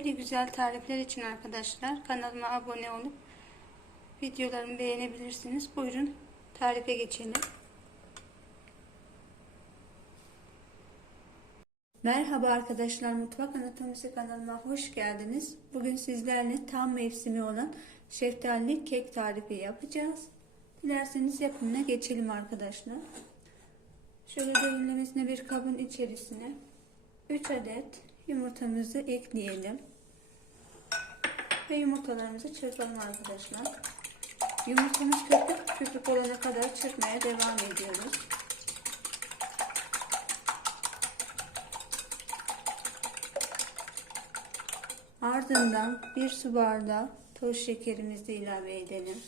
Böyle güzel tarifler için arkadaşlar kanalıma abone olup videolarımı beğenebilirsiniz. Buyurun tarife geçelim. Merhaba arkadaşlar Mutfak Anatomisi kanalıma hoş geldiniz. Bugün sizlerle tam mevsimi olan şeftalili kek tarifi yapacağız. Dilerseniz yapımına geçelim arkadaşlar. Şöyle derinlemesine bir kabın içerisine 3 adet yumurtamızı ekleyelim. Ve yumurtalarımızı çırpalım arkadaşlar. Yumurtamız köpük köpük olana kadar çırpmaya devam ediyoruz. Ardından bir su bardağı toz şekerimizi ilave edelim.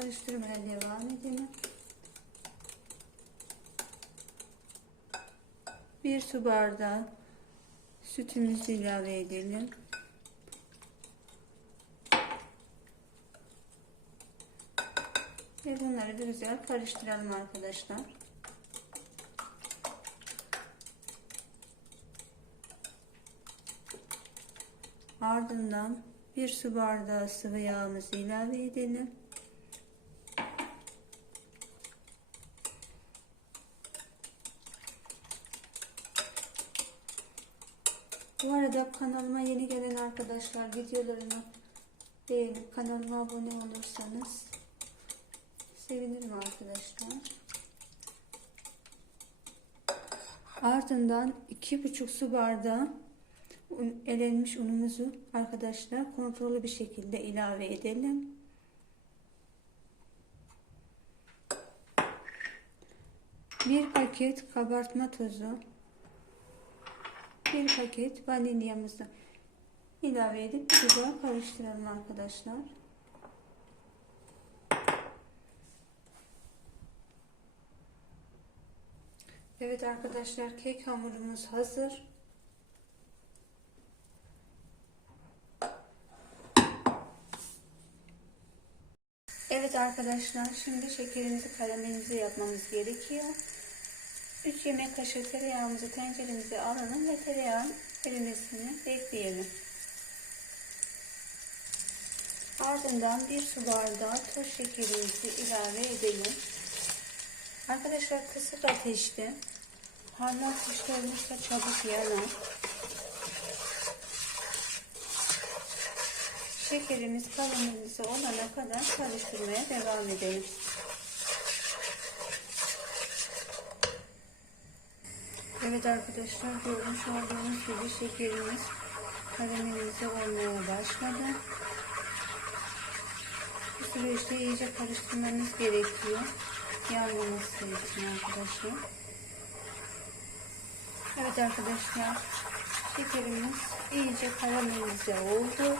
Karıştırmaya devam edelim. Bir su bardağı sütümüzü ilave edelim. Ve bunları da güzel karıştıralım arkadaşlar. Ardından bir su bardağı sıvı yağımızı ilave edelim. Bu arada kanalıma yeni gelen arkadaşlar videolarımı beğenip kanalıma abone olursanız sevinirim arkadaşlar. Ardından iki buçuk su bardağı elenmiş unumuzu arkadaşlar kontrollü bir şekilde ilave edelim. Bir paket kabartma tozu bir paket vanilyamızı ilave edip güzel karıştıralım arkadaşlar. Evet arkadaşlar kek hamurumuz hazır. Evet arkadaşlar şimdi şekerimizi karamelize yapmamız gerekiyor. 3 yemek kaşığı tereyağımızı tenceremize alalım ve tereyağın erimesini bekleyelim. Ardından bir su bardağı toz şekerimizi ilave edelim. Arkadaşlar kısık ateşte ateşte olursa çabuk yanar. Şekerimiz karamelize olana kadar karıştırmaya devam edelim. Evet arkadaşlar görmüş olduğunuz gibi şekerimiz karamelize olmaya başladı. Bu süreçte iyice karıştırmamız gerekiyor. Yanmaması için arkadaşlar. Evet arkadaşlar şekerimiz iyice karamelize oldu.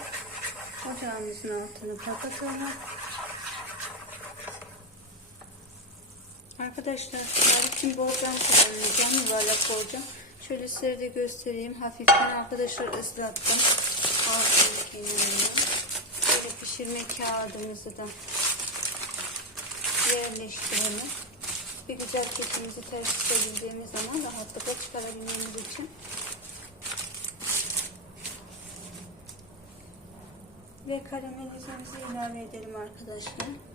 Ocağımızın altını kapatalım. Arkadaşlar tarif için borcam kullanacağım. Yuvarlak borcam. Şöyle size de göstereyim. Hafiften arkadaşlar ıslattım. Böyle pişirme kağıdımızı da yerleştirelim. Bir güzel kekimizi ters edebildiğimiz zaman rahatlıkla çıkarabilmemiz için. Ve karamelizemizi ilave edelim arkadaşlar.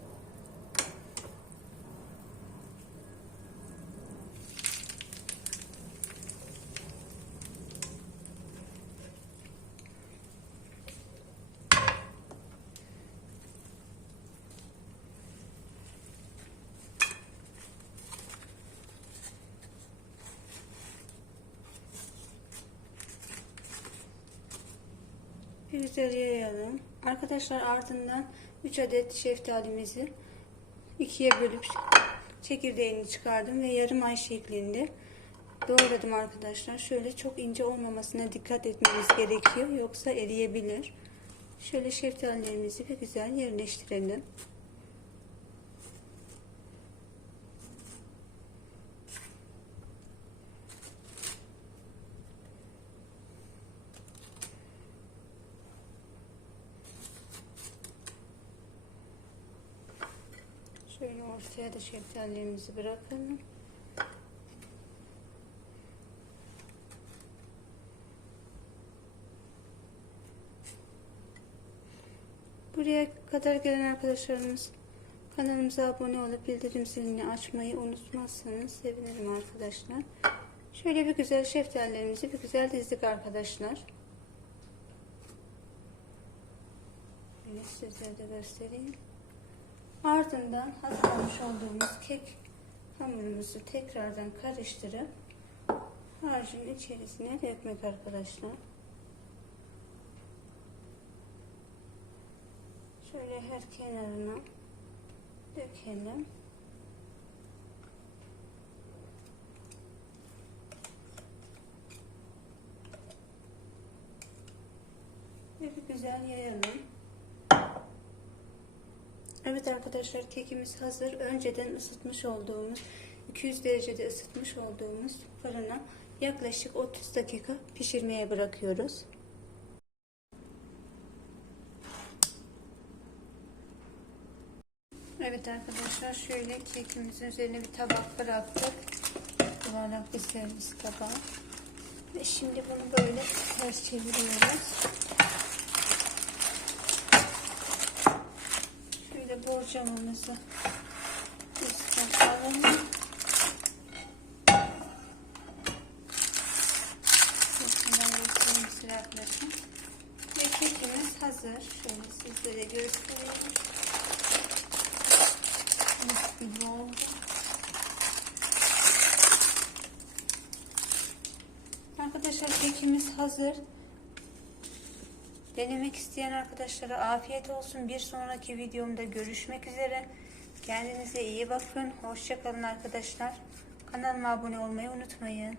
Bir üzeriye yayalım. Arkadaşlar ardından 3 adet şeftalimizi ikiye bölüp çekirdeğini çıkardım ve yarım ay şeklinde doğradım arkadaşlar. Şöyle çok ince olmamasına dikkat etmemiz gerekiyor. Yoksa eriyebilir. Şöyle şeftalilerimizi bir güzel yerleştirelim. Şöyle ortaya da şeftalilerimizi bırakalım. Buraya kadar gelen arkadaşlarımız kanalımıza abone olup bildirim zilini açmayı unutmazsanız sevinirim arkadaşlar. Şöyle bir güzel şeftalilerimizi bir güzel dizdik arkadaşlar. Şöyle sizlere de göstereyim. Ardından hazırlamış olduğumuz kek hamurumuzu tekrardan karıştırıp harcın içerisine dökmek arkadaşlar. Şöyle her kenarına dökelim. Ve güzel yayalım. Evet arkadaşlar kekimiz hazır. Önceden ısıtmış olduğumuz 200 derecede ısıtmış olduğumuz fırına yaklaşık 30 dakika pişirmeye bırakıyoruz. Evet arkadaşlar şöyle kekimizin üzerine bir tabak bıraktık. Yuvarlak bir servis tabağı. Ve şimdi bunu böyle ters çeviriyoruz. Üstten alalım. Yakından göstereyim size yaklaşın. Ve kekimiz hazır. Şöyle sizlere göstereyim. Mis gibi oldu. Arkadaşlar kekimiz hazır. Denemek isteyen arkadaşlara afiyet olsun. Bir sonraki videomda görüşmek üzere. Kendinize iyi bakın. Hoşçakalın arkadaşlar. Kanalıma abone olmayı unutmayın.